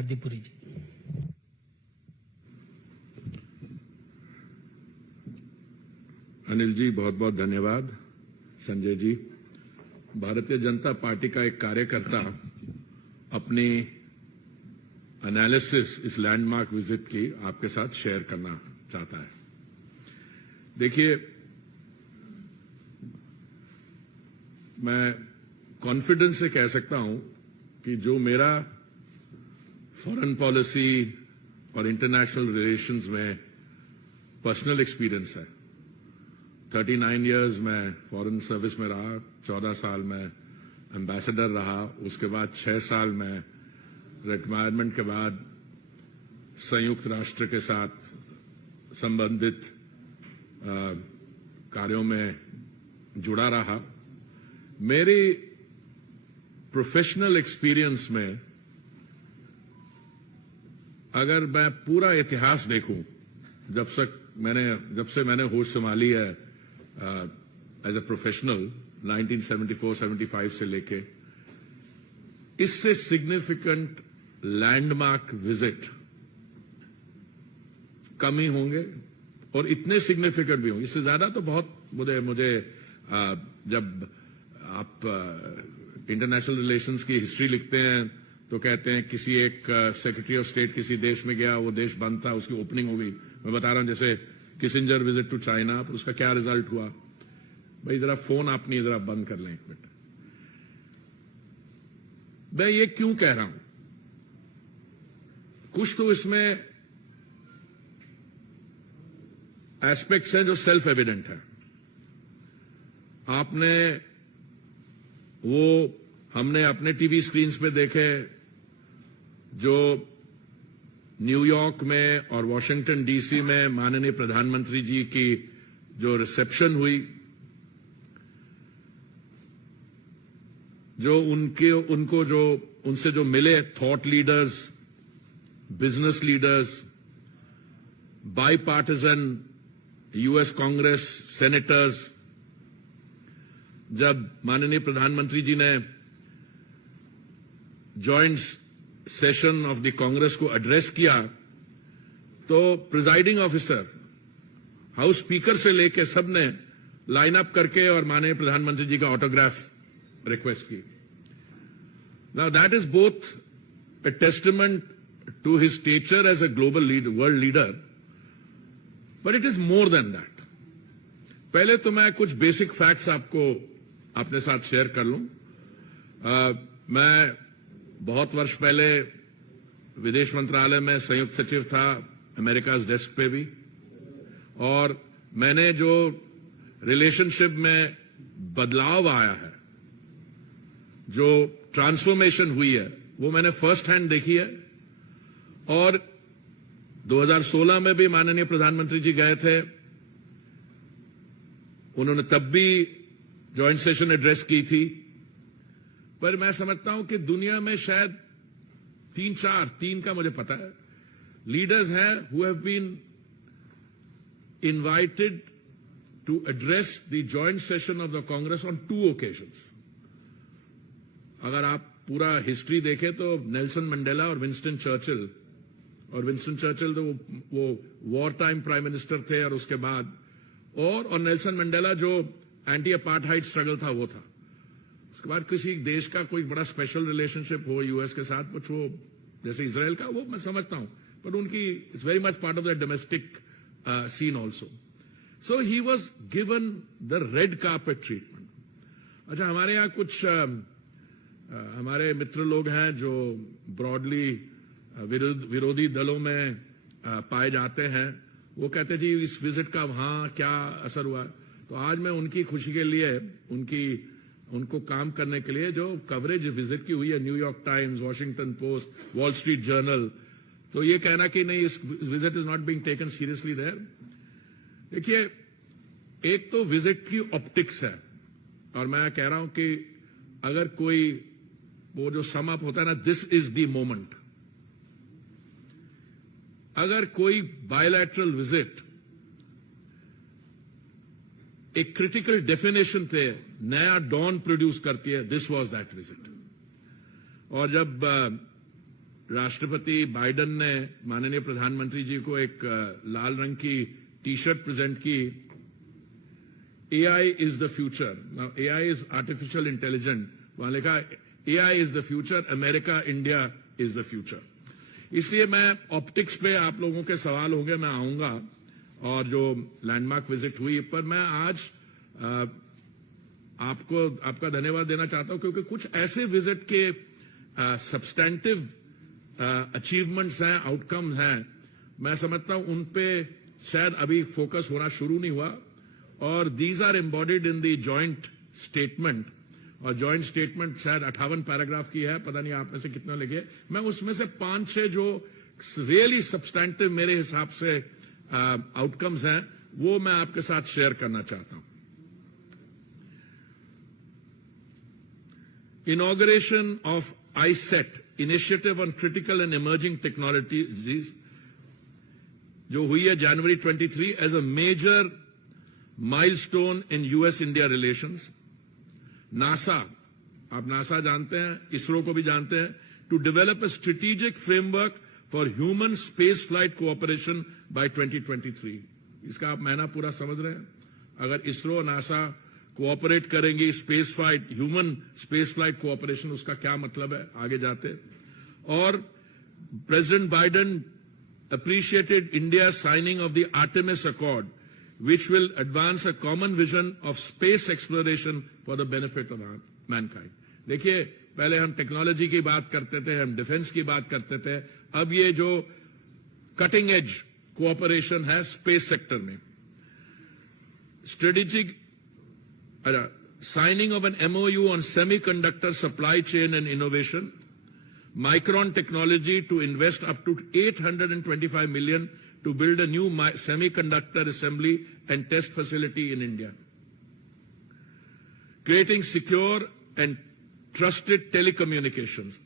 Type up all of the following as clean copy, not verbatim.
हरदीपुरी जी। अनिल जी, बहुत बहुत धन्यवाद। संजय जी, भारतीय जनता पार्टी का एक कार्यकर्ता अपनी एनालिसिस इस लैंडमार्क विजिट की आपके साथ शेयर करना चाहता है। देखिए, मैं कॉन्फिडेंस से कह सकता हूं कि जो मेरा फॉरेन पॉलिसी और इंटरनेशनल रिलेशंस में पर्सनल एक्सपीरियंस है। 39 इयर्स मैं फॉरेन सर्विस में रहा, 14 साल मैं एम्बेसडर रहा, उसके बाद 6 साल मैं रिटायरमेंट के बाद संयुक्त राष्ट्र के साथ संबंधित कार्यों में जुड़ा रहा। मेरी प्रोफेशनल एक्सपीरियंस में अगर मैं पूरा इतिहास देखूं, जब से मैंने होश संभाली है एज ए प्रोफेशनल 1974-75 से लेके, इससे सिग्निफिकेंट लैंडमार्क विजिट कम ही होंगे और इतने सिग्निफिकेंट भी होंगे। इससे ज्यादा तो बहुत मुझे जब आप इंटरनेशनल रिलेशंस की हिस्ट्री लिखते हैं तो कहते हैं किसी एक सेक्रेटरी ऑफ स्टेट किसी देश में गया, वो देश बंद था, उसकी ओपनिंग हो गई। मैं बता रहा हूं जैसे किसिंजर विजिट टू चाइना, पर उसका क्या रिजल्ट हुआ? भाई जरा फोन आपने जरा बंद कर लें एक मिनट। मैं ये क्यों कह रहा हूं? कुछ तो इसमें एस्पेक्ट्स हैं जो सेल्फ एविडेंट है। हमने अपने टीवी स्क्रीन्स पे देखे जो न्यूयॉर्क में और वॉशिंगटन डीसी में माननीय प्रधानमंत्री जी की जो रिसेप्शन हुई, जो उनसे जो मिले thought leaders, business leaders, bipartisan US Congress senators, जब माननीय प्रधानमंत्री जी ने joint session of the Congress को एड्रेस किया, तो प्रिजाइडिंग ऑफिसर, हाउस स्पीकर से लेके सबने लाइन अप करके और माननीय प्रधानमंत्री जी का ऑटोग्राफ रिक्वेस्ट की। Now that is both a testament to his stature as a global leader, world leader, but it is more than that. पहले तो मैं कुछ बेसिक फैक्ट्स आपको अपने साथ शेयर कर लूं। मैं बहुत वर्ष पहले विदेश मंत्रालय में संयुक्त सचिव था, अमेरिकाज डेस्क पे भी, और मैंने जो रिलेशनशिप में बदलाव आया है, जो ट्रांसफॉर्मेशन हुई है, वो मैंने फर्स्ट हैंड देखी है। और 2016 में भी माननीय प्रधानमंत्री जी गए थे, उन्होंने तब भी जॉइंट सेशन एड्रेस की थी। पर मैं समझता हूं कि दुनिया में शायद तीन का मुझे पता है लीडर्स हैं who have been invited to address the joint session of the Congress on 2 occasions. अगर आप पूरा हिस्ट्री देखें तो नेल्सन मंडेला और विंस्टन चर्चिल, तो वो वॉर टाइम प्राइम मिनिस्टर थे, और उसके बाद और नेल्सन मंडेला जो एंटी अपार्थाइड स्ट्रगल था वो था। उसके बाद किसी देश का कोई बड़ा स्पेशल रिलेशनशिप हो यूएस के साथ, कुछ वो जैसे इजराइल का, वो मैं समझता हूं, पर उनकी it's very much part of the domestic scene also. So he was given the red carpet treatment. अच्छा, हमारे यहां कुछ हमारे मित्र लोग हैं जो ब्रॉडली विरोधी दलों में पाए जाते हैं, वो कहते जी इस विजिट का वहां क्या असर हुआ। तो आज मैं उनकी खुशी के लिए, उनको काम करने के लिए, जो कवरेज विजिट की हुई है, New York Times, Washington Post, Wall Street Journal, तो ये कहना कि नहीं इस visit is not being taken seriously there. देखिए, एक तो विजिट की ऑप्टिक्स है, और मैं कह रहा हूं कि अगर कोई वो जो सम अप होता है ना, दिस इज द मोमेंट, अगर कोई बायलैटरल विजिट एक क्रिटिकल डेफिनेशन पे नया डॉन प्रोड्यूस करती है, दिस वाज दैट विजिट। और जब राष्ट्रपति बाइडेन ने माननीय प्रधानमंत्री जी को एक लाल रंग की टी शर्ट प्रेजेंट की, AI is the future. Now AI is artificial intelligence. वहां लिखा AI is the future, America, India is the future. इसलिए मैं ऑप्टिक्स पे आप लोगों के सवाल होंगे, मैं आऊंगा, और जो लैंडमार्क विजिट हुई पर मैं आज आपको आपका धन्यवाद देना चाहता हूं, क्योंकि कुछ ऐसे विजिट के सब्सटेंटिव अचीवमेंट्स हैं, आउटकम्स हैं, मैं समझता हूं उन पे शायद अभी फोकस होना शुरू नहीं हुआ, और these are embodied in the joint statement, और जॉइंट स्टेटमेंट शायद 58 पैराग्राफ की है, पता नहीं आप में से कितना लगे। मैं उसमें से 5-6 जो रियली सब्सटेंटिव मेरे हिसाब से आउटकम्स हैं वो मैं आपके साथ शेयर करना चाहता हूं। Inauguration of iCET initiative on critical and emerging technologies जो हुई है जनवरी 23 as a major milestone in US India relations. NASA, आप नासा जानते हैं, इसरो को भी जानते हैं, to develop a strategic framework for human space flight cooperation by 2023। इसका आप महीना पूरा समझ रहे हैं। अगर इसरो और नासा कोऑपरेट करेंगे space flight, human space flight cooperation, उसका क्या मतलब है आगे जाते। और president Biden appreciated India's signing of the Artemis Accord, which will advance a common vision of space exploration for the benefit of mankind. देखिए, पहले हम टेक्नोलॉजी की बात करते थे, हम डिफेंस की बात करते थे, अब ये जो कटिंग एज कोऑपरेशन है स्पेस सेक्टर में। Strategic signing of an MOU on semiconductor supply chain and innovation, Micron Technology to invest up to $825 million to build a new semiconductor assembly and test facility in India. Creating secure and trusted telecommunications.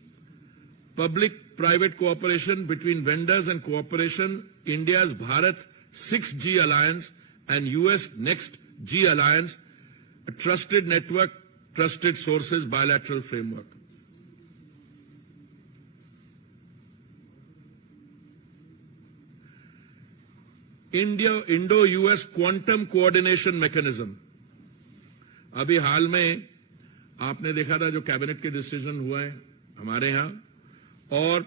Public-private cooperation between vendors and cooperation, India's Bharat 6G Alliance and US Next G Alliance, a trusted network, trusted sources, bilateral framework. Indo-US quantum coordination mechanism. अभी हाल में आपने देखा था जो cabinet के decision हुए हैं हमारे यहां, और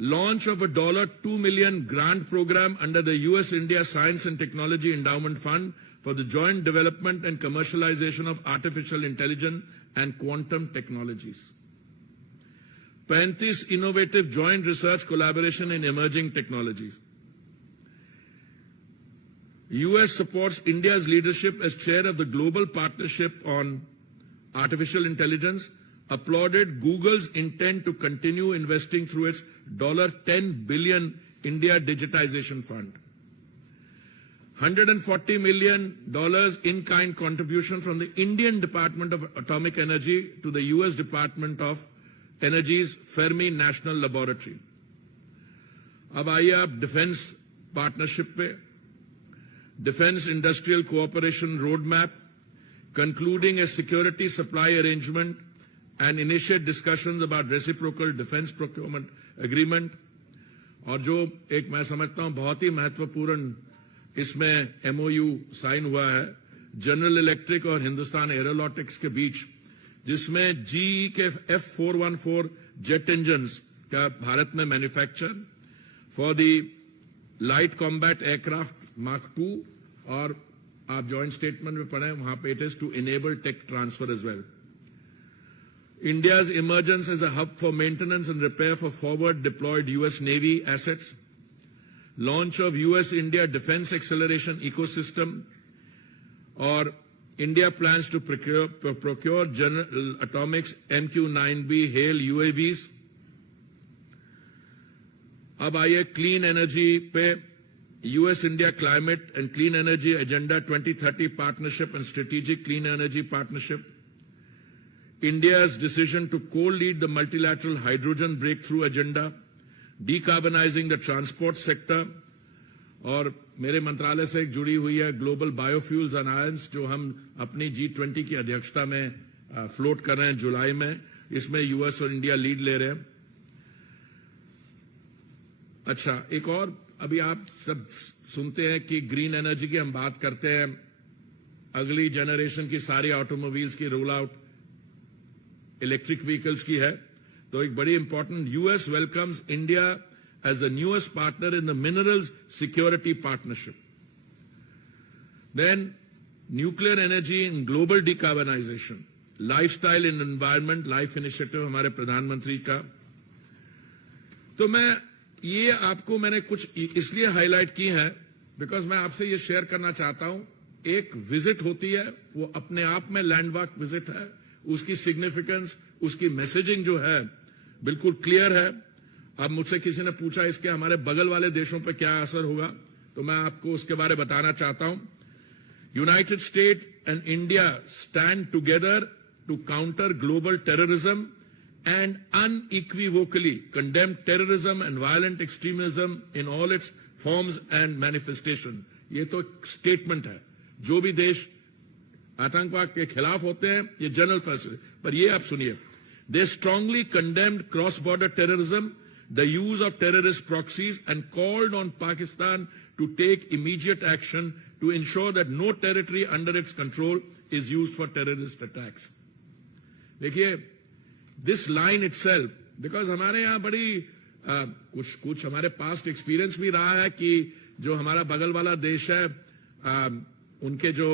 launch of a $2 million grant programme under the US India Science and Technology Endowment Fund for the joint development and commercialization of artificial intelligence and quantum technologies. 35 innovative joint research collaboration in emerging technologies. US supports India's leadership as chair of the Global Partnership on Artificial Intelligence, applauded Google's intent to continue investing through its $10 billion India Digitization Fund. $140 million in-kind contribution from the Indian Department of Atomic Energy to the US Department of Energy's Fermi National Laboratory. अब आइए आप defence partnership पे। Defense Industrial Cooperation Roadmap, concluding a security supply arrangement and initiate discussions about reciprocal defense procurement agreement. और जो एक मैं समझता हूं बहुत ही महत्वपूर्ण इसमें MOU साइन हुआ है जनरल इलेक्ट्रिक और हिंदुस्तान एरोनॉटिक्स के बीच, जिसमें GE के F414 जेट इंजन्स का भारत में manufacture for the light combat aircraft Mark II, और आप जॉइंट स्टेटमेंट में पढ़े वहां पे it is to enable tech transfer as well. India's emergence as a hub for maintenance and repair for forward deployed US Navy assets, launch of US-India Defense Acceleration Ecosystem, or India plans to procure General Atomics MQ-9B HALE UAVs. अब आइए clean energy पे, US-India Climate and Clean Energy Agenda 2030 Partnership and Strategic Clean Energy Partnership. India's decision to co-lead the multilateral hydrogen breakthrough agenda, decarbonizing the transport sector, और मेरे मंत्रालय से एक जुड़ी हुई है ग्लोबल बायोफ्यूल्स अलायंस जो हम अपनी G20 की अध्यक्षता में फ्लोट कर रहे हैं जुलाई में, इसमें US और इंडिया लीड ले रहे हैं. अच्छा, एक और अभी आप सब सुनते हैं कि ग्रीन एनर्जी की हम बात करते हैं, अगली जनरेशन की सारी ऑटोमोबाइल्स की रोल आउट इलेक्ट्रिक व्हीकल्स की है, तो एक बड़ी important, US welcomes India as the newest partner in the minerals security partnership. Then nuclear energy in global decarbonisation, lifestyle in environment life initiative हमारे प्रधानमंत्री का. तो मैंने कुछ इसलिए हाईलाइट की है बिकॉज मैं आपसे ये शेयर करना चाहता हूं. एक विजिट होती है, वो अपने आप में लैंडमार्क विजिट है, उसकी सिग्निफिकेंस, उसकी मैसेजिंग जो है बिल्कुल क्लियर है. अब मुझसे किसी ने पूछा इसके हमारे बगल वाले देशों पर क्या असर होगा, तो मैं आपको उसके बारे में बताना चाहता हूं. United State and India stand together to counter global terrorism and unequivocally condemn terrorism and violent extremism in all its forms and manifestation. ये तो स्टेटमेंट है. जो भी देश आतंकवाद के खिलाफ होते हैं, ये जनरल फैसले, पर ये आप सुनिए. They strongly condemned cross-border terrorism, the use of terrorist proxies, and called on Pakistan to take immediate action to ensure that no territory under its control is used for terrorist attacks. देखिए, this line itself, because हमारे यहां बड़ी कुछ हमारे past experience भी रहा है कि जो हमारा बगल वाला देश है, उनके जो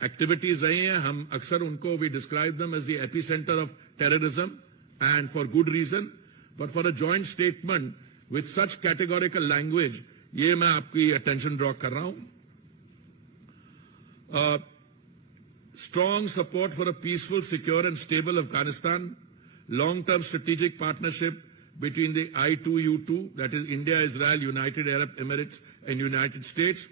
एक्टिविटीज रही हैं, हम अक्सर उनको we describe them as the epicentre of terrorism, and for good reason. But for a joint statement with such categorical language, ये मैं आपकी अटेंशन ड्रॉ कर रहा हूं. Strong support for a peaceful, secure and stable Afghanistan, long-term strategic partnership between the I2U2, that is India, Israel, United Arab Emirates and United States.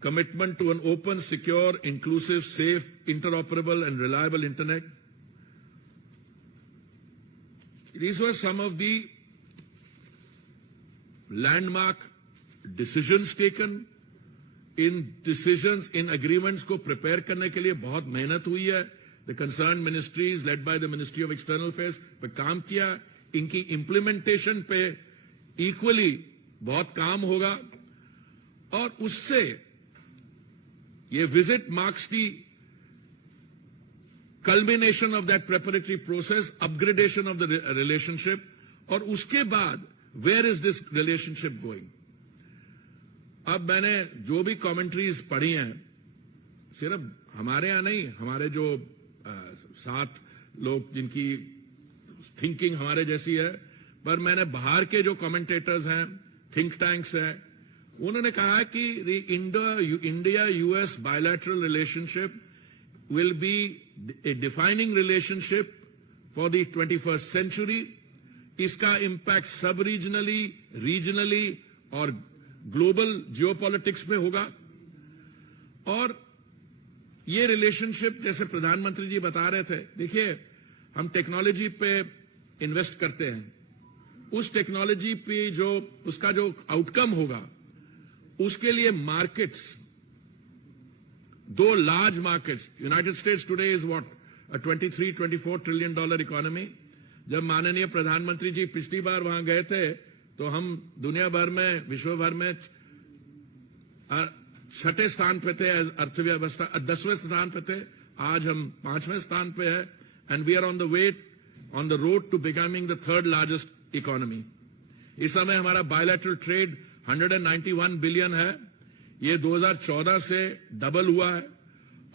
Commitment to an open, secure, inclusive, safe, interoperable and reliable internet. These were some of the landmark decisions taken. In decisions, in agreements को prepare करने के लिए बहुत मेहनत हुई है. The concern ministries led by the ministry of external affairs पे काम किया. इनकी इंप्लीमेंटेशन पे इक्वली बहुत काम होगा. और उससे ये visit marks the culmination of that preparatory process, upgradation of the relationship. और उसके बाद where is this relationship going. अब मैंने जो भी कमेंट्रीज पढ़ी हैं, सिर्फ हमारे यहां नहीं, हमारे जो 7 लोग जिनकी थिंकिंग हमारे जैसी है, पर मैंने बाहर के जो कमेंटेटर्स हैं, थिंक टैंक्स हैं, उन्होंने कहा कि the India US bilateral relationship will be a defining relationship for the 21st century. इसका इंपैक्ट सब रीजनली, रीजनली और ग्लोबल जियोपॉलिटिक्स में होगा. और ये रिलेशनशिप, जैसे प्रधानमंत्री जी बता रहे थे, देखिए हम टेक्नोलॉजी पे इन्वेस्ट करते हैं, उस टेक्नोलॉजी पे जो उसका जो आउटकम होगा, उसके लिए markets, 2 large markets. United states today is what, a $23-24 trillion economy. जब माननीय प्रधानमंत्री जी पिछली बार वहां गए थे, तो हम दुनिया भर में, विश्व भर में 6ठे स्थान पे थे अर्थव्यवस्था, 10वें स्थान पे थे. आज हम 5वें स्थान पे है. And we are on the way, on the road to becoming the 3rd largest economy. इस समय हमारा बायलैटरल ट्रेड 191 बिलियन है. ये 2014 से डबल हुआ है.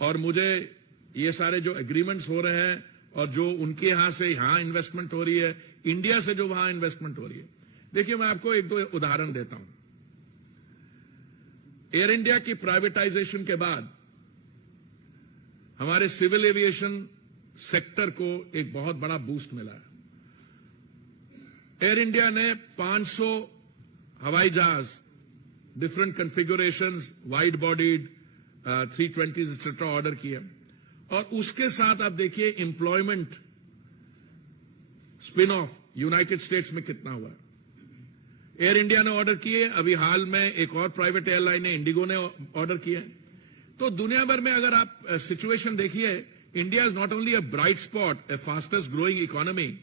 और मुझे ये सारे जो एग्रीमेंट्स हो रहे हैं, और जो उनके यहां से यहां इन्वेस्टमेंट हो रही है, इंडिया से जो वहां इन्वेस्टमेंट हो रही है. देखिए, मैं आपको 1-2 उदाहरण देता हूं. एयर इंडिया की प्राइवेटाइजेशन के बाद हमारे सिविल एविएशन सेक्टर को एक बहुत बड़ा बूस्ट मिला है. एयर इंडिया ने 500 हवाई जहाज, different configurations, wide bodied 320 etcetera order किए. और उसके साथ आप देखिए employment spin off United states में कितना हुआ. एयर इंडिया ने ऑर्डर किए, अभी हाल में एक और प्राइवेट एयरलाइन है, इंडिगो ने ऑर्डर किए. तो दुनिया भर में अगर आप सिचुएशन देखिए India is not only a bright spot, a fastest growing economy,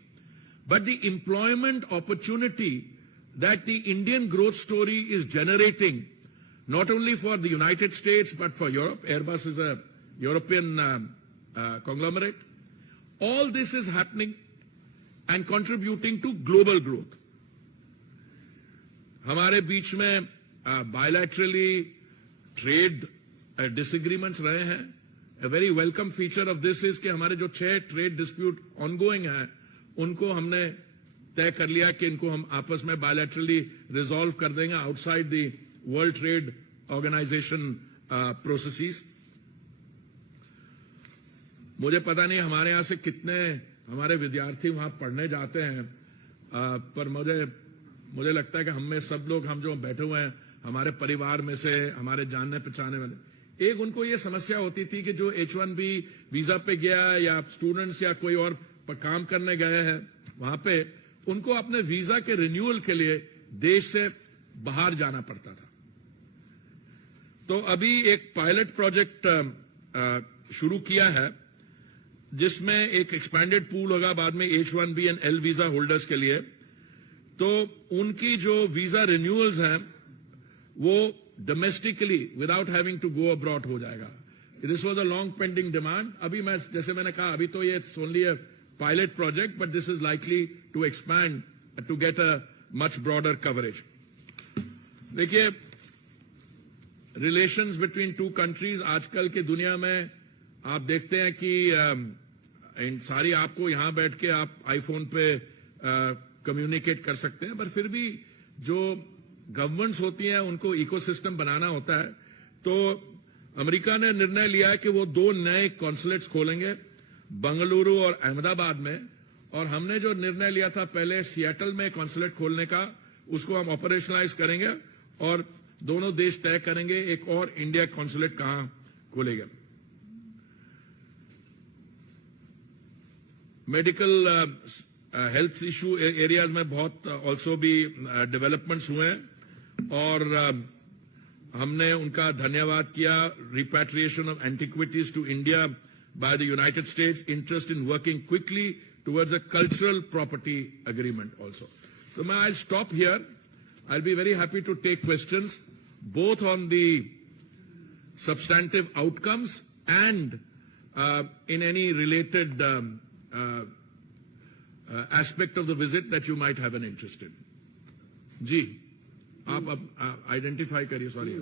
but the employment opportunity that the Indian growth story is generating, not only for the United States, but for Europe. Airbus is a European conglomerate. All this is happening and contributing to global growth. हमारे बीच में bilaterally trade disagreements रहे हैं. A very welcome feature of this is कि हमारे जो 6 trade dispute ongoing हैं, उनको हमने तय कर लिया कि इनको हम आपस में bilaterally resolve कर देंगे outside the World Trade Organization processes. मुझे पता नहीं हमारे यहाँ से कितने हमारे विद्यार्थी वहां पढ़ने जाते हैं, पर मुझे लगता है कि हम में सब लोग, हम जो बैठे हुए हैं, हमारे परिवार में से, हमारे जानने पहचाने वाले, एक उनको ये समस्या होती थी कि जो H1B वीजा पे गया या स्टूडेंट्स या कोई और काम करने गए हैं वहां पे, उनको अपने वीजा के रिन्यूअल के लिए देश से बाहर जाना पड़ता था. तो अभी एक पायलट प्रोजेक्ट शुरू किया है जिसमें एक एक्सपैंडेड पूल होगा बाद में H1B and L visa holders के लिए. तो उनकी जो वीजा रिन्यूअल्स हैं वो domestically without having to go abroad हो जाएगा. This was a long pending demand. अभी जैसे मैंने कहा, अभी तो ये only a pilot project, but this is likely to expand to get a much broader coverage. देखिए, रिलेशंस बिटवीन टू कंट्रीज आजकल की दुनिया में आप देखते हैं कि सारी आपको यहां बैठ के आप आईफोन पे कम्युनिकेट कर सकते हैं, पर फिर भी जो गवर्नमेंट्स होती हैं उनको इकोसिस्टम बनाना होता है. तो अमेरिका ने निर्णय लिया है कि वो 2 नए कॉन्सुलेट्स खोलेंगे, बंगलुरु और अहमदाबाद में. और हमने जो निर्णय लिया था पहले सियाटल में कॉन्सुलेट खोलने का, उसको हम ऑपरेशनलाइज करेंगे और दोनों देश तय करेंगे एक और इंडिया कॉन्सुलेट कहां खोलेगा. मेडिकल हेल्थ इशू एरियाज में बहुत ऑल्सो भी डेवलपमेंट्स हुए हैं और हमने उनका धन्यवाद किया. Repatriation of antiquities to India by the United States, interest in working quickly towards a cultural property agreement also. So I'll stop here. I'll be very happy to take questions both on the substantive outcomes and in any related aspect of the visit that you might have an interest in. जी, आप अब identify करिए. Sorry.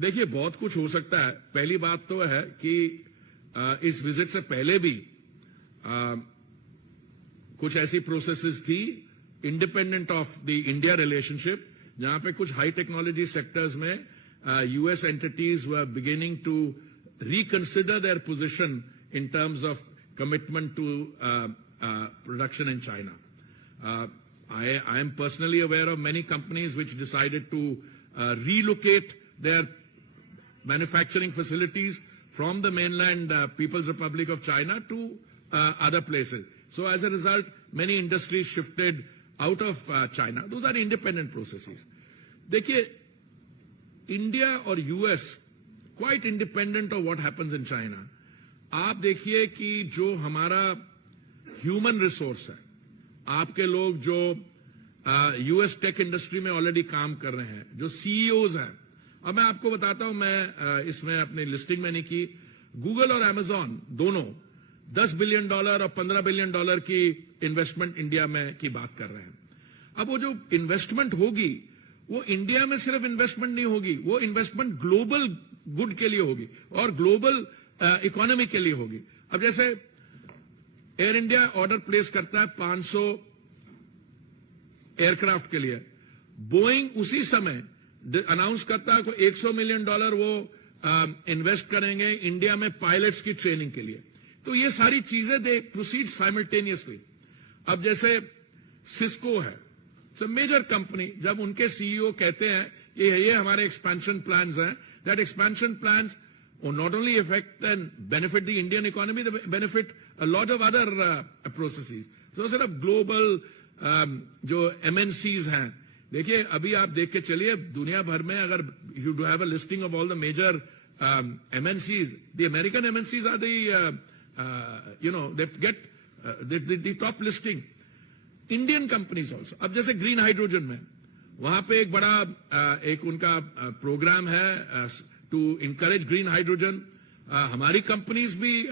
देखिए, बहुत कुछ हो सकता है. पहली बात तो है कि इस विजिट से पहले भी कुछ ऐसी प्रोसेसेस थी independent of the India relationship, जहां पे कुछ हाई टेक्नोलॉजी सेक्टर्स में US entities were beginning to reconsider their position in terms of commitment to production in China. I am personally aware of many companies which decided to relocate their manufacturing facilities from the mainland People's Republic of China to other places. So as a result, many industries shifted out of China. Those are independent processes. देखिए, India और US quite independent of what happens in China. आप देखिए कि जो हमारा human resource है, आपके लोग जो यूएस टेक इंडस्ट्री में ऑलरेडी काम कर रहे हैं, जो सीईओज हैं. अब मैं आपको बताता हूं, मैं इसमें अपनी लिस्टिंग में नहीं की, गूगल और अमेजॉन दोनों $10 बिलियन और $15 बिलियन की इन्वेस्टमेंट इंडिया में की बात कर रहे हैं. अब वो जो इन्वेस्टमेंट होगी वो इंडिया में सिर्फ इन्वेस्टमेंट नहीं होगी, वो इन्वेस्टमेंट ग्लोबल गुड के लिए होगी और ग्लोबल इकोनॉमी के लिए होगी. अब जैसे एयर इंडिया ऑर्डर प्लेस करता है 500 एयरक्राफ्ट के लिए, बोइंग उसी समय अनाउंस करता है कि $100 मिलियन वो इन्वेस्ट करेंगे इंडिया में पायलट्स की ट्रेनिंग के लिए. तो ये सारी चीजें दे प्रोसीड साइमल्टेनियसली. अब जैसे सिस्को है, इट्स अ मेजर कंपनी, जब उनके सीईओ कहते हैं कि ये हमारे एक्सपेंशन प्लान्स हैं, that expansion plans will not only affect and benefit the Indian economy, they benefit a lot of other processes. So sort of global जो MNCs हैं, देखिए अभी आप देख के चलिए दुनिया भर में अगर you do have a listing of all the major MNCs, the American MNCs are the they get the top listing. Indian companies also. अब जैसे green hydrogen में वहां पे एक बड़ा एक उनका प्रोग्राम है to encourage green hydrogen. हमारी कंपनीज भी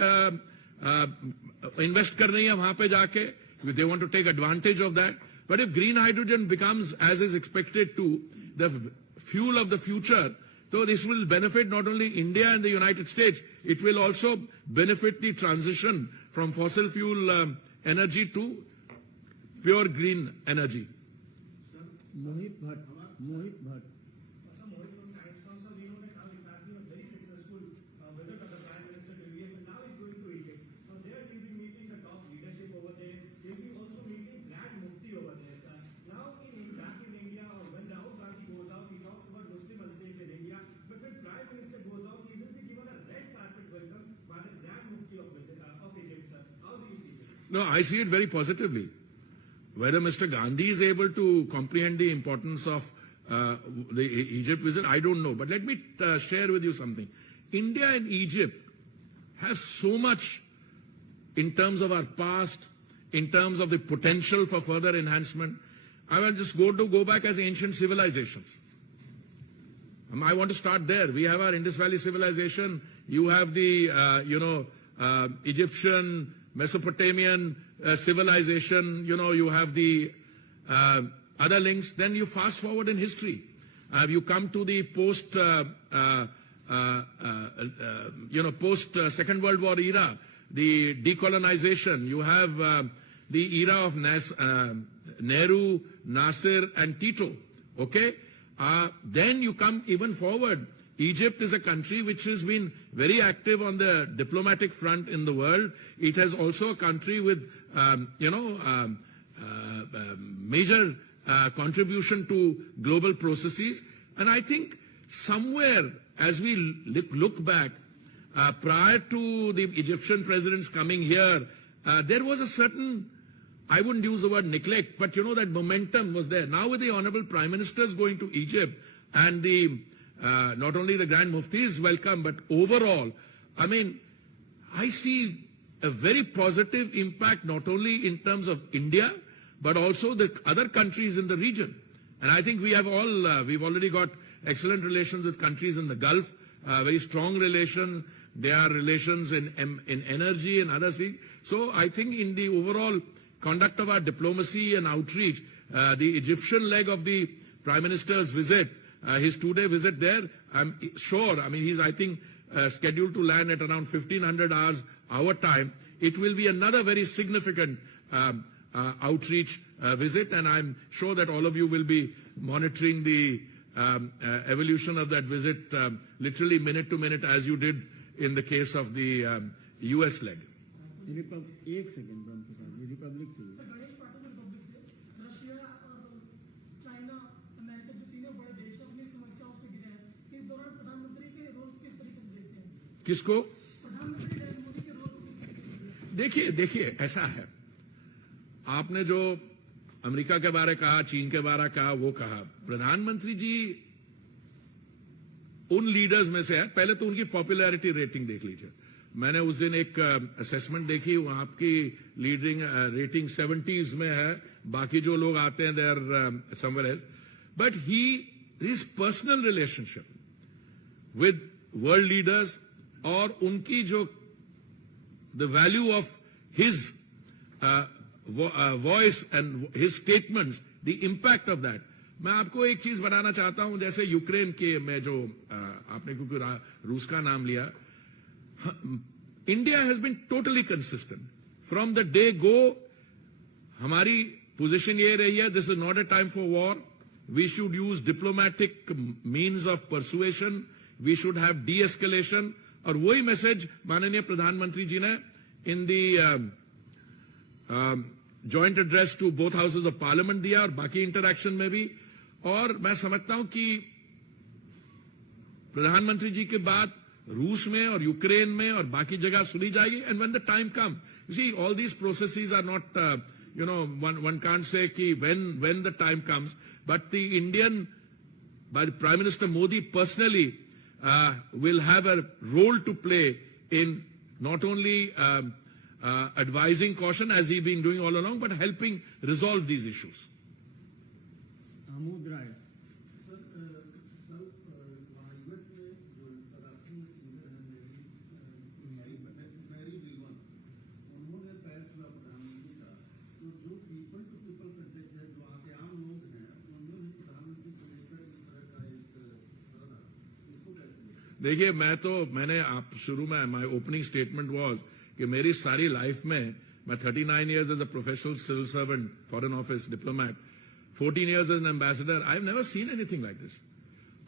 इन्वेस्ट कर रही हैं वहां पे जाके. They want to take advantage of that. But if green hydrogen becomes, as is expected to, the fuel of the future, so this will benefit not only India and the United States, it will also benefit the transition from fossil fuel energy to pure green energy. Sir, Mohit Bhatt. Sir, Mohit from Times Council, we know that now it's has been a very successful visit of the Prime Minister to US, and now he's going to Egypt. So there he'll be meeting the top leadership over there. He'll be also meeting Grand Mufti over there, sir. Now back in India, or when Rahul Gandhi goes out, he talks about Muslim unsafe in India. But when Prime Minister goes out, he will be given a red carpet welcome by the Grand Mufti of Egypt, sir. How do you see this? No, I see it very positively. Whether Mr. Gandhi is able to comprehend the importance of the Egypt visit, I don't know. But let me share with you something. India and Egypt have so much in terms of our past, in terms of the potential for further enhancement. I will just go back as ancient civilizations. I want to start there. We have our Indus Valley civilization. You have the, Egyptian, Mesopotamian civilization. You have the other links. Then you fast forward in history. You come to the post Second World War era, the decolonization. You have the era of Nehru, Nasser, and Tito. Okay? Then you come even forward. Egypt is a country which has been very active on the diplomatic front in the world. It has also a country with, major contribution to global processes. And I think somewhere, as we look back, prior to the Egyptian presidents coming here, there was a certain, I wouldn't use the word neglect, but that momentum was there. Now with the Honorable Prime Ministers going to Egypt and the not only the Grand Mufti is welcome, but overall, I see a very positive impact not only in terms of India, but also the other countries in the region. And I think we have we've already got excellent relations with countries in the Gulf, very strong relations. There are relations in energy and other things. So I think in the overall conduct of our diplomacy and outreach, the Egyptian leg of the Prime Minister's visit, his 2-day visit there, I'm sure, he's, I think, scheduled to land at around 1500 hours our time. It will be another very significant outreach visit, and I'm sure that all of you will be monitoring the evolution of that visit literally minute to minute, as you did in the case of the US leg. एक second Republic थी sir Ganesh Patil Republic से Russia और China America जो तीनों बड़े देश हैं अपनी समस्याओं से घिरे हैं इस दौरान प्रधानमंत्री के रोल किस तरीके से देखते हैं किसको प्रधानमंत्री नरेंद्र मोदी के रोल किस तरीके से देखिए ऐसा है आपने जो अमेरिका के बारे कहा चीन के बारे कहा वो कहा प्रधानमंत्री जी उन लीडर्स में से है पहले तो उनकी पॉपुलैरिटी रेटिंग देख लीजिए मैंने उस दिन एक असेसमेंट देखी वहां आपकी लीडिंग रेटिंग 70s में है बाकी जो लोग आते हैं they are somewhere else but his personal relationship with world leaders और उनकी जो the value of his voice and his statements the impact of that मैं आपको एक चीज बताना चाहता हूं जैसे यूक्रेन के में जो आपने क्योंकि रूस का नाम लिया India has been totally consistent. From the day go, हमारी position ये रही है, this is not a time for war. We should use diplomatic means of persuasion. We should have de-escalation. और वही message माननीय प्रधानमंत्री जी ने in the joint address to both houses of parliament दिया और बाकी interaction में भी और मैं समझता हूं कि प्रधानमंत्री जी की बात रूस में और यूक्रेन में और बाकी जगह सुनी जाएगी. And when the time come, you see all these processes are not one can't say ki when the time comes, but the Indian, by the Prime Minister Modi personally, will have a role to play in not only advising caution as he's been doing all along, but helping resolve these issues. Amud Rai. देखिए मैंने आप शुरू में my opening statement was कि मेरी सारी life में मैं 39 years as a professional civil servant, foreign office diplomat, 14 years as an ambassador, I have never seen anything like this.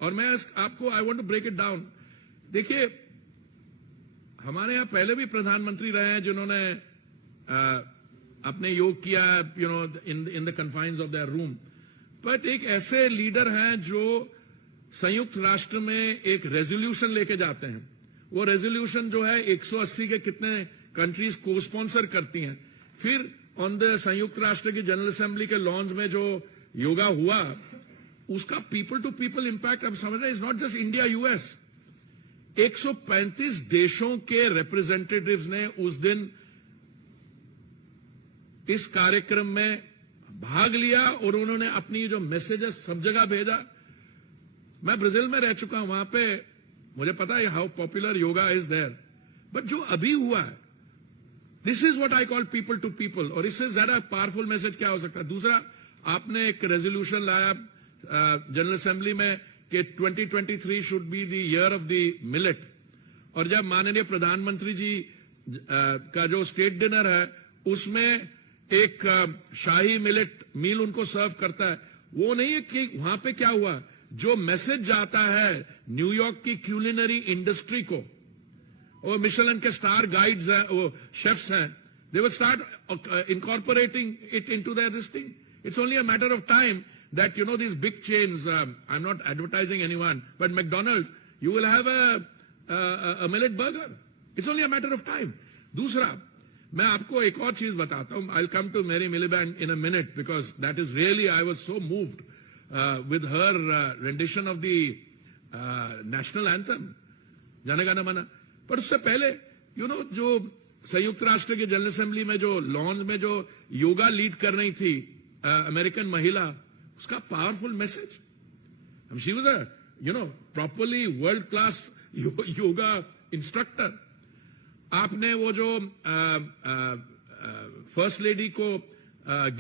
और मैं आपको I want to break it down. देखिए हमारे यहाँ पहले भी प्रधानमंत्री रहे हैं जिन्होंने अपने योग किया in the confines of their room, but एक ऐसे लीडर हैं जो संयुक्त राष्ट्र में एक रेजोल्यूशन लेके जाते हैं. वो रेजोल्यूशन जो है 180 के कितने कंट्रीज को स्पॉन्सर करती हैं. फिर ऑन द संयुक्त राष्ट्र की जनरल असेंबली के लॉन्स में जो योगा हुआ उसका पीपल टू पीपल इंपैक्ट अब समझ रहे, is not just India US. 135 देशों के रिप्रेजेंटेटिव्स ने उस दिन इस कार्यक्रम में भाग लिया और उन्होंने अपनी जो मैसेजेस सब जगह भेजा. मैं ब्राजील में रह चुका हूं, वहां पे मुझे पता है how popular yoga is there, but जो अभी हुआ है this is what I call people to people. और इससे ज्यादा पावरफुल मैसेज क्या हो सकता है. दूसरा, आपने एक रेजोल्यूशन लाया जनरल असेंबली में कि 2023 should be the year of the millet. और जब माननीय प्रधानमंत्री जी का जो स्टेट डिनर है उसमें एक शाही मिलेट मील उनको सर्व करता है, वो नहीं है कि वहां पे क्या हुआ. जो मैसेज जाता है न्यूयॉर्क की क्यूलिनरी इंडस्ट्री को, और मिशेलन के स्टार गाइड्स हैं, वो शेफ्स हैं, they will start incorporating it into their this thing. It's only a matter of time that these big chains, I'm not advertising anyone, but McDonald's, you will have a millet burger. It's only a matter of time. दूसरा, मैं आपको एक और चीज बताता हूं. I'll come to Mary Miliband in a minute because that is really, I was so moved with her rendition of the national anthem, Jana Gana Mana. पर उससे पहले जो संयुक्त राष्ट्र के जनरल असेंबली में जो लॉन्स में जो योगा लीड कर रही थी अमेरिकन महिला, उसका powerful message. She was a properly world class yoga instructor. आपने वो जो फर्स्ट लेडी को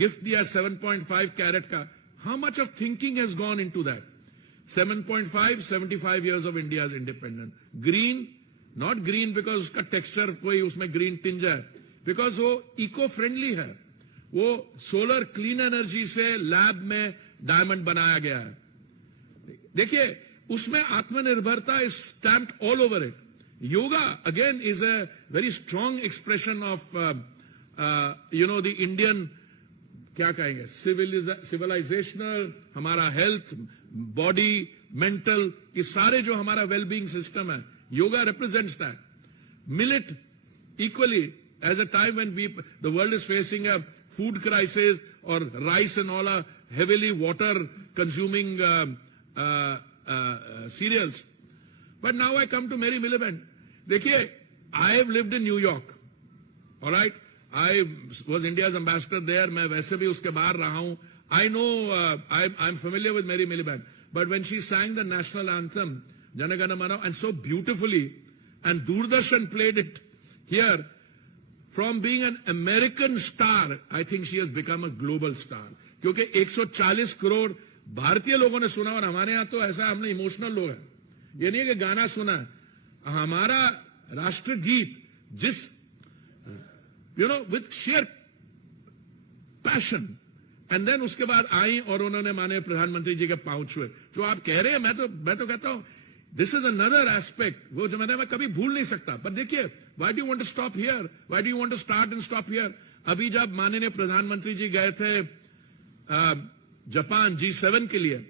गिफ्ट दिया 7.5 कैरेट का, how much of thinking has gone into that. 7.5 75 years of India's independence. Green, not green because उसका texture कोई उसमें green tinge है, बिकॉज वो इको फ्रेंडली है. वो सोलर क्लीन एनर्जी से लैब में डायमंड बनाया गया है. देखिए उसमें आत्मनिर्भरता is stamped all over it. Yoga again is a very strong expression of the Indian, क्या कहेंगे, सिविलाइजेशनल, हमारा हेल्थ, बॉडी, मेंटल, ये सारे जो हमारा वेलबींग सिस्टम है, yoga represents that. Millet equally as a time when the world is facing a food crisis, or rice and all are heavily water consuming cereals. But now I come to Mary Miliband. देखिए, I have lived in New York. All right, I was India's ambassador there. मैं वैसे भी उसके बाहर रहा हूं. I know, I'm familiar with Mary Miliband. But when she sang the national anthem, Jana Gana Mana, and so beautifully, and Doordarshan played it here. From being an American star, I think she has become a global star. क्योंकि 140 करोड़ भारतीय लोगों ने सुना, और हमारे यहाँ तो ऐसा हमने इमोशनल लोग हैं. ये नहीं है कि गाना सुना, हमारा राष्ट्रगीत जिस with share passion, and then उसके बाद आई और उन्होंने माने प्रधानमंत्री जी के पांव छुए. जो आप कह रहे हैं, मैं तो कहता हूं दिस इज अनदर एस्पेक्ट, वो जो मैं कभी भूल नहीं सकता. पर देखिए, why do you want to stop here, why do you want to start and stop here. अभी जब माननीय प्रधानमंत्री जी गए थे जापान G7 के लिए,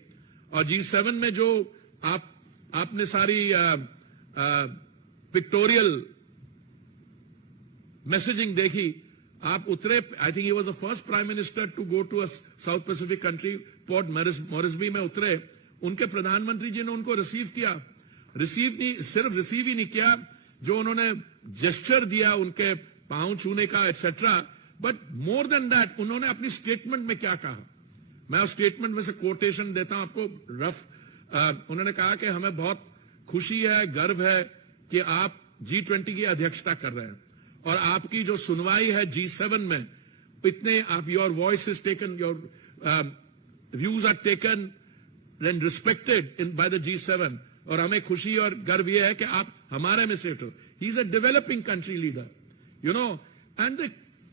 और G7 में जो आप आपने सारी पिक्टोरियल मैसेजिंग देखी, आप उतरे, I think he was the first prime minister to go to a South Pacific country, Port Moresby में उतरे, उनके प्रधानमंत्री जी ने उनको रिसीव किया, सिर्फ रिसीव ही नहीं किया, जो उन्होंने जेस्चर दिया उनके पांव छूने का etcetera, but more than that उन्होंने अपनी स्टेटमेंट में क्या कहा, मैं उस स्टेटमेंट में से कोटेशन देता हूं आपको रफ। उन्होंने कहा कि हमें बहुत खुशी है, गर्व है कि आप G20 की अध्यक्षता कर रहे हैं और आपकी जो सुनवाई है G7 में, इतने आप, your voice is taken, your views are taken and respected in by the G7, और हमें खुशी और गर्व यह है कि आप हमारे में से हो। He is a developing country leader, you know, and the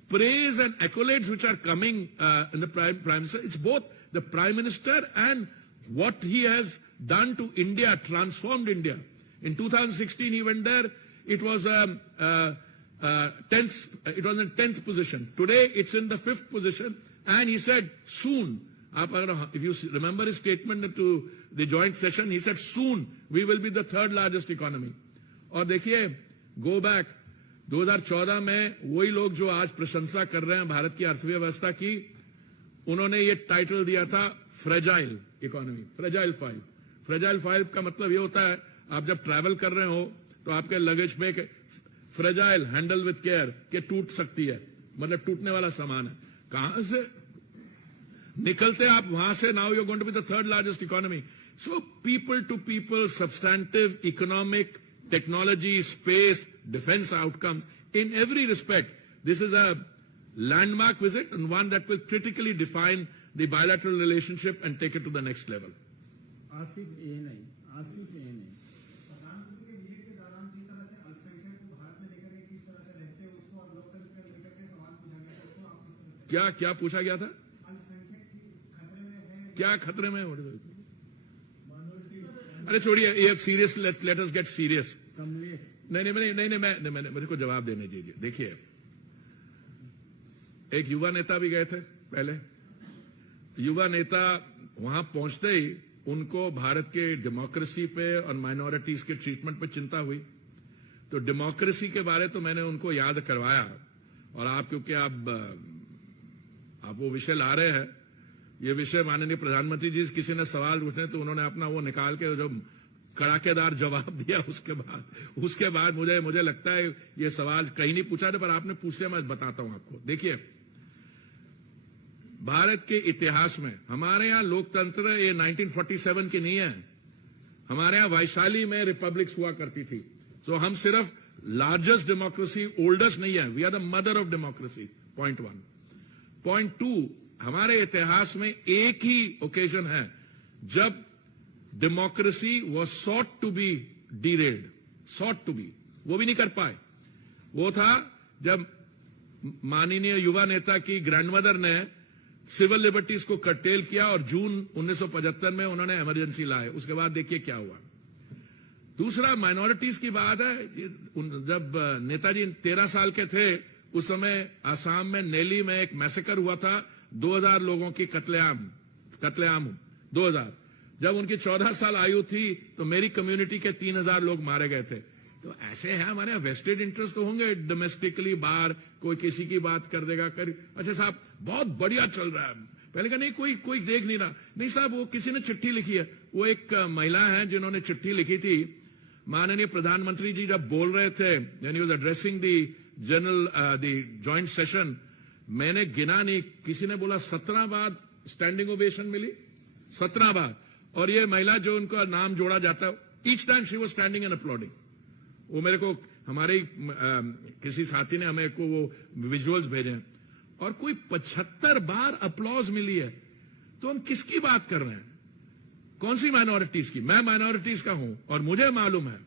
praise and accolades which are coming in the prime minister, it's both the prime minister and what he has done to India, transformed India. In 2016 he went there, it was in 10th position. Today it's in the 5th position, and he said soon, if you remember his statement to the joint session, he said soon we will be the 3rd largest economy. और देखिए, go back, 2014 में वही लोग जो आज प्रशंसा कर रहे हैं भारत की अर्थव्यवस्था की, उन्होंने ये टाइटल दिया था फ्रेजाइल इकोनॉमी, फ्रेजाइल 5। फ्रेजाइल 5 का मतलब ये होता है, आप जब ट्रैवल कर रहे हो तो आपके लगेज में फ्रेजाइल, हैंडल विथ केयर, के टूट सकती है, मतलब टूटने वाला सामान है। कहां से निकलते आप वहां से, now you are going to be the 3rd largest economy. So people to people, substantive, economic, technology, space, defense outcomes, in every respect, this is a landmark visit and one that will critically define the bilateral relationship and take it to the next level. Asif ये नहीं। प्रधानमंत्री के visit के दौरान किस तरह से अल्पसंख्यक को भारत में लेकर किस तरह से रहते हैं उसको और लोकतंत्र को लेकर के सवाल पूछा गया, उसको आप किस तरह से क्या पूछा गया था? अल्पसंख्यक खतरे में है, क्या खतरे में? अरे छोड़िए, ये serious, let us get serious. नहीं, मैंने मुझे को जवाब देने दीजिए। देखिए, एक युवा नेता भी गए थे पहले, युवा नेता वहां पहुंचते ही उनको भारत के डेमोक्रेसी पे और माइनॉरिटीज के ट्रीटमेंट पे चिंता हुई, तो डेमोक्रेसी के बारे तो मैंने उनको याद करवाया, और आप क्योंकि आप वो विषय ला रहे हैं, ये विषय माननीय प्रधानमंत्री जी किसी ने सवाल पूछने तो उन्होंने अपना वो निकाल के जो कड़ाकेदार जवाब दिया, उसके बाद मुझे लगता है ये सवाल कहीं नहीं पूछा था, पर आपने पूछ लिया, मैं बताता हूं आपको। देखिए, भारत के इतिहास में हमारे यहां लोकतंत्र ये 1947 की नहीं है, हमारे यहां वैशाली में रिपब्लिक्स हुआ करती थी। तो हम सिर्फ लार्जेस्ट डेमोक्रेसी, ओल्डेस्ट नहीं है, we are the mother of democracy, point 1। Point 2, हमारे इतिहास में एक ही ओकेजन है जब democracy was sought to be derailed, sought to be, वो भी नहीं कर पाए। वो था जब माननीय युवा नेता की ग्रैंडमदर ने सिविल लिबर्टीज को कर्टेल किया और जून 1975 में उन्होंने इमरजेंसी लाए। उसके बाद देखिए क्या हुआ। दूसरा, माइनॉरिटीज की बात है, जब नेताजी 13 साल के थे उस समय आसाम में नेली में एक मैसेकर हुआ था, 2000 लोगों की कत्लेआम 2000। जब उनकी 14 साल आयु थी तो मेरी कम्युनिटी के 3000 लोग मारे गए थे। तो ऐसे है, हमारे यहाँ वेस्टेड इंटरेस्ट तो होंगे डोमेस्टिकली, बाहर कोई किसी की बात कर देगा, अच्छा साहब बहुत बढ़िया चल रहा है, पहले का नहीं, कोई देख नहीं रहा, नहीं साहब वो किसी ने चिट्ठी लिखी है। वो एक महिला है जिन्होंने चिट्ठी लिखी थी, माननीय प्रधानमंत्री जी जब बोल रहे थे, यानी was addressing the joint session, मैंने गिना नहीं, किसी ने बोला 17 बार स्टैंडिंग ओवेशन मिली, 17 बार। और ये महिला जो उनका नाम जोड़ा जाता है, each time she was standing and uploading. वो मेरे को हमारे किसी साथी ने हमें को वो विजुअल्स भेजे हैं, और कोई 75 बार अपलॉज मिली है। तो हम किसकी बात कर रहे हैं? कौन सी माइनॉरिटीज की? मैं माइनॉरिटीज का हूं और मुझे मालूम है।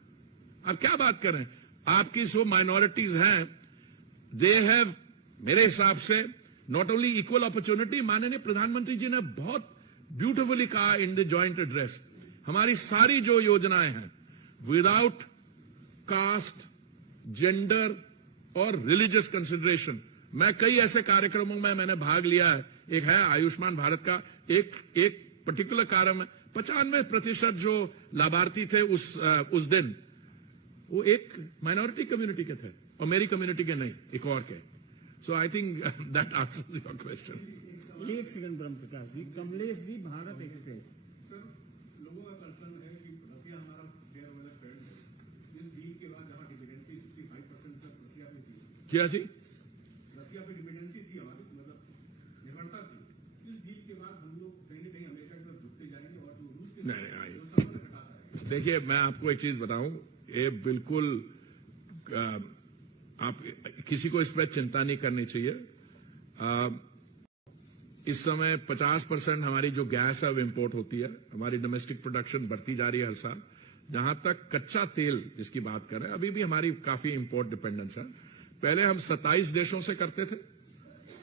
आप क्या बात कर रहे हैं? आपकी जो माइनॉरिटीज हैं, दे हैव मेरे हिसाब से नॉट ओनली इक्वल अपॉर्चुनिटी, माननीय प्रधानमंत्री जी ने बहुत ब्यूटिफुली कहा इन द जॉइंट एड्रेस, हमारी सारी जो योजनाएं हैं विदाउट कास्ट, जेंडर और रिलीजियस कंसिडरेशन। मैं कई ऐसे कार्यक्रमों में मैंने भाग लिया है, एक है आयुष्मान भारत का, एक पर्टिकुलर 95% जो लाभार्थी थे उस दिन वो एक माइनॉरिटी कम्युनिटी के थे और मेरी कम्युनिटी के नहीं, एक और के। So I think that answers your question. एक second Brahm Prakash ji, Kamlesh ji, Bharat Express. Sir, लोगों का कंसर्न है कि रसिया हमारा शेयर वाला फ्रेंड है। इस डील के बाद जहां डिपेंडेंसी 65% तक रसिया पे थी, क्या जी? रसिया पे डिपेंडेंसी थी हमारी, मतलब निर्भरता थी। इस डील के बाद हम लोग कहीं न कहीं अमेरिका की तरफ झुकते जाएंगे और जो रूस के नहीं, जो संबंध घटा जाएगा। देखिए, मैं आपको एक चीज बताऊं, ये बिल्कुल आप किसी को इस पर चिंता नहीं करनी चाहिए। इस समय 50% हमारी जो गैस है वो इंपोर्ट होती है। हमारी डोमेस्टिक प्रोडक्शन बढ़ती जा रही है हर साल। जहां तक कच्चा तेल जिसकी बात कर रहे हैं, अभी भी हमारी काफी इंपोर्ट डिपेंडेंस है। पहले हम 27 देशों से करते थे,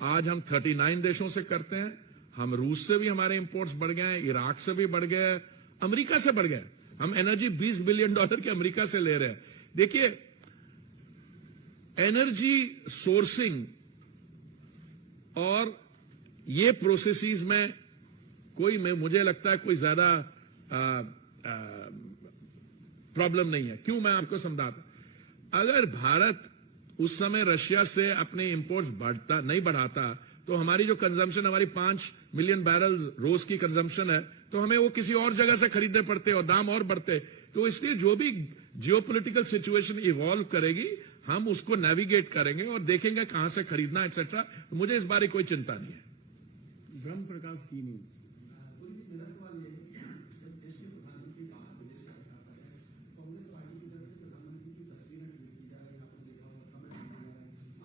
आज हम 39 देशों से करते हैं। हम रूस से भी हमारे इंपोर्ट्स बढ़ गए हैं, इराक से भी बढ़ गए, अमेरिका से बढ़ गए। हम एनर्जी $20 बिलियन के अमेरिका से ले रहे हैं। देखिए, एनर्जी सोर्सिंग और ये प्रोसेसेस में मुझे लगता है कोई ज्यादा प्रॉब्लम नहीं है। क्यों, मैं आपको समझाता। अगर भारत उस समय रशिया से अपने इंपोर्ट्स नहीं बढ़ाता तो हमारी जो कंजम्पशन, हमारी 5 मिलियन बैरल रोज की कंजम्पशन है, तो हमें वो किसी और जगह से खरीदने पड़ते और दाम और बढ़ते। तो इसलिए जो भी जियोपॉलिटिकल सिचुएशन इवॉल्व करेगी, हम उसको नेविगेट करेंगे और देखेंगे कहां से खरीदना एक्सेट्रा। तो मुझे इस बारे कोई चिंता नहीं है। ब्रह्म प्रकाश जी न्यूज। मेरा सवाल ये है, जब देश के प्रधानमंत्री बाहर विदेश यात्रा पर है, कांग्रेस पार्टी की तरफ से प्रधानमंत्री की तस्वीरें ट्वीट की जा रही है, आपने देखा होगा, कमेंट किया जा रहा है।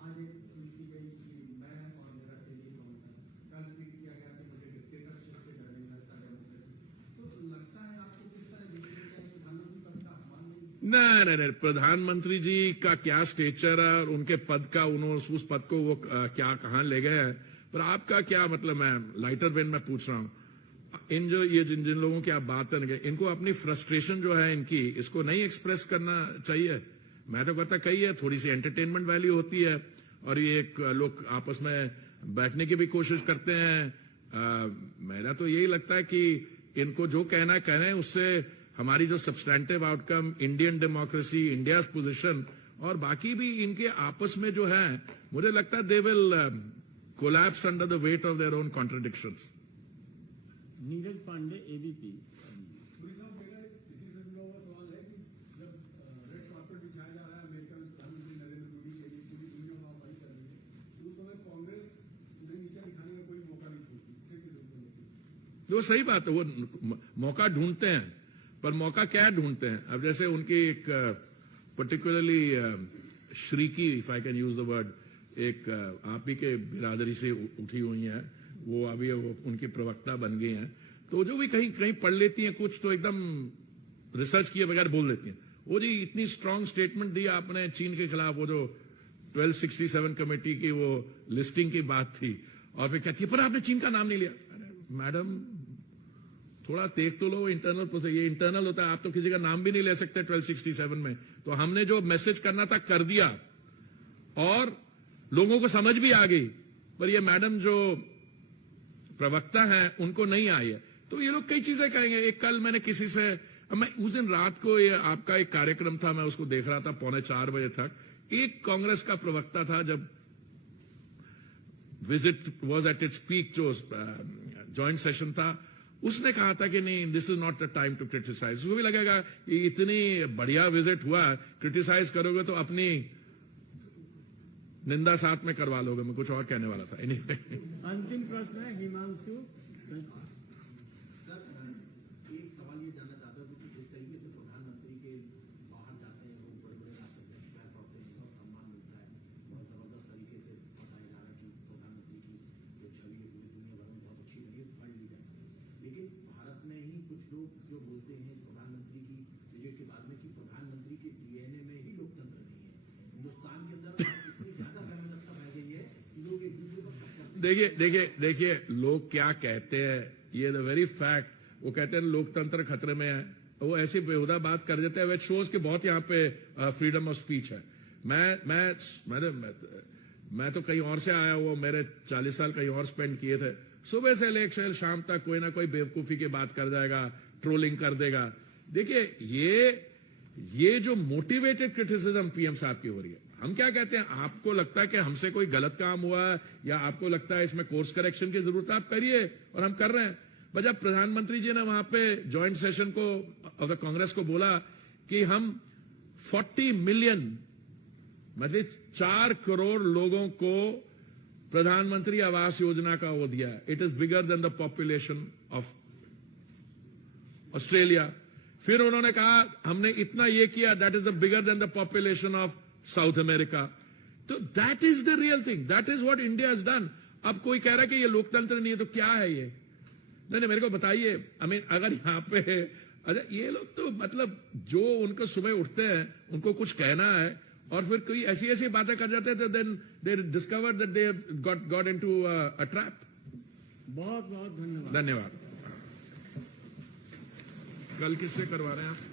आज एक ट्वीट की गई कि मैं और मेरा टेलीकाउंटर, कल ट्वीट किया गया कि मुझे डिक्टेटरशिप से डर नहीं लगता, डेमोक्रेसी। तो लगता है आपको किस तरह प्रधानमंत्री पद का अपमान नहीं? नहीं, प्रधानमंत्री जी का क्या स्टेचर है और उनके पद का, उन्होंने उस पद को वो क्या कहां ले गए हैं, पर आपका क्या मतलब? मैं लाइटर वेन में पूछ रहा हूं। जिन लोगों की आप बात करेंगे, इनको अपनी फ्रस्ट्रेशन जो है इनकी, इसको नहीं एक्सप्रेस करना चाहिए। मैं तो कहता कही है, थोड़ी सी एंटरटेनमेंट वैल्यू होती है और ये लोग आपस में बैठने की भी कोशिश करते हैं। मेरा तो यही लगता है कि इनको जो कहना कह रहे हैं, उससे हमारी जो substantive outcome, Indian democracy, India position और बाकी भी इनके आपस में जो है, मुझे लगता है they will collapse under the weight of their own contradictions. Neeraj Pandey, ABP. Puri साहब, मेरा इसी से जुड़ा हुआ सवाल है कि जब रेड कार्पेट बिछाया जा रहा है अमेरिका में प्रधानमंत्री नरेंद्र मोदी के लिए, पूरी दुनिया वहां पाई कर रही है, तो उस समय कांग्रेस उन्हें नीचे दिखाने का कोई मौका नहीं छोड़ती, इसे की जरूरत नहीं। वो सही बात है, वो मौका ढूंढते हैं, पर मौका क्या ढूंढते हैं? अब जैसे उनकी एक particularly Sriki, if I can use the word, एक आप ही के बिरादरी से उठी हुई हैं, वो अभी उनकी प्रवक्ता बन गई हैं, तो जो भी कहीं कहीं पढ़ लेती हैं कुछ, तो एकदम रिसर्च किए बगैर बोल देती हैं। वो जी इतनी स्ट्रांग स्टेटमेंट दी आपने चीन के खिलाफ, वो जो 1267 कमेटी की वो लिस्टिंग की बात थी, और फिर कहती है पर आपने चीन का नाम नहीं लिया। अरे मैडम, थोड़ा देख तो लो इंटरनल प्रोसेस, ये इंटरनल होता है, आप तो किसी का नाम भी नहीं ले सकते 1267 में। तो हमने जो मैसेज करना था कर दिया और लोगों को समझ भी आ गई, पर ये मैडम जो प्रवक्ता है उनको नहीं आई है। तो ये लोग कई चीजें कहेंगे। एक कल मैंने किसी से, मैं उस दिन रात को, ये आपका एक कार्यक्रम था, मैं उसको देख रहा था 3:45 बजे तक। एक कांग्रेस का प्रवक्ता था, जब visit was at its peak, जो ज्वाइंट सेशन था, उसने कहा था कि नहीं, this is not the time to criticise. उसको भी लगेगा कि इतनी बढ़िया विजिट हुआ, क्रिटिसाइज करोगे तो अपनी निंदा साथ में करवा लोगे। मैं कुछ और कहने वाला था। anyway. अंतिम प्रश्न है हिमांशु। सर, एक सवाल ये जानना चाहता हूँ कि जिस तरीके से प्रधानमंत्री के बाहर जाते हैं लोग, बड़े बड़े राष्ट्रध्यक्ष पढ़ते हैं, बहुत सम्मान मिलता है, बहुत जबरदस्त तरीके से बताया जा रहा है कि प्रधानमंत्री की जो छवि है पूरी दुनिया भर में बहुत अच्छी रही है, वर्ल्ड लीडर। लेकिन भारत में ही कुछ लोग जो बोलते हैं प्रधानमंत्री की विजय के बाद में कि प्रधानमंत्री के डीएनए में ही लोकतंत्र नहीं है। हिंदुस्तान के अंदर इतनी ज्यादा फेमिनिस्टता बह गई है कि लोग एक दूसरे को शक करते हैं। देखिए लोग क्या कहते हैं, ये द वेरी फैक्ट। वो कहते हैं लोकतंत्र खतरे में है, वो ऐसी बेहुदा बात कर देते हैं। वे शोज के बहुत यहाँ पे फ्रीडम ऑफ स्पीच है। मैं तो कहीं और से आया हुआ, मेरे 40 साल कहीं और स्पेंड किए थे। सुबह से लेकर शाम तक कोई ना कोई बेवकूफी की बात कर जाएगा, ट्रोलिंग कर देगा। देखिए ये जो मोटिवेटेड क्रिटिसिज्म पीएम साहब की हो रही है, हम क्या कहते हैं, आपको लगता है कि हमसे कोई गलत काम हुआ है या आपको लगता है इसमें कोर्स करेक्शन की जरूरत है, आप करिए, और हम कर रहे हैं। पर जब प्रधानमंत्री जी ने वहां पे ज्वाइंट सेशन को ऑफ द कांग्रेस को बोला कि हम 40 मिलियन मतलब 4 करोड़ लोगों को प्रधानमंत्री आवास योजना का वो दिया, it is bigger than the population of Australia. फिर उन्होंने कहा हमने इतना ये किया, that is the bigger than the population of South America. तो that is the real thing, that is what India has done. अब कोई कह रहा है कि ये लोकतंत्र नहीं है, तो क्या है ये? नहीं, मेरे को बताइए। अगर यहाँ पे अच्छा ये लोग तो मतलब जो उनको सुबह उठते हैं उनको कुछ कहना है और फिर कोई ऐसी ऐसी बातें कर जाते हैं, तो then they discover that they got into a trap. बहुत बहुत धन्यवाद। धन्यवाद। कल किससे करवा रहे हैं आप?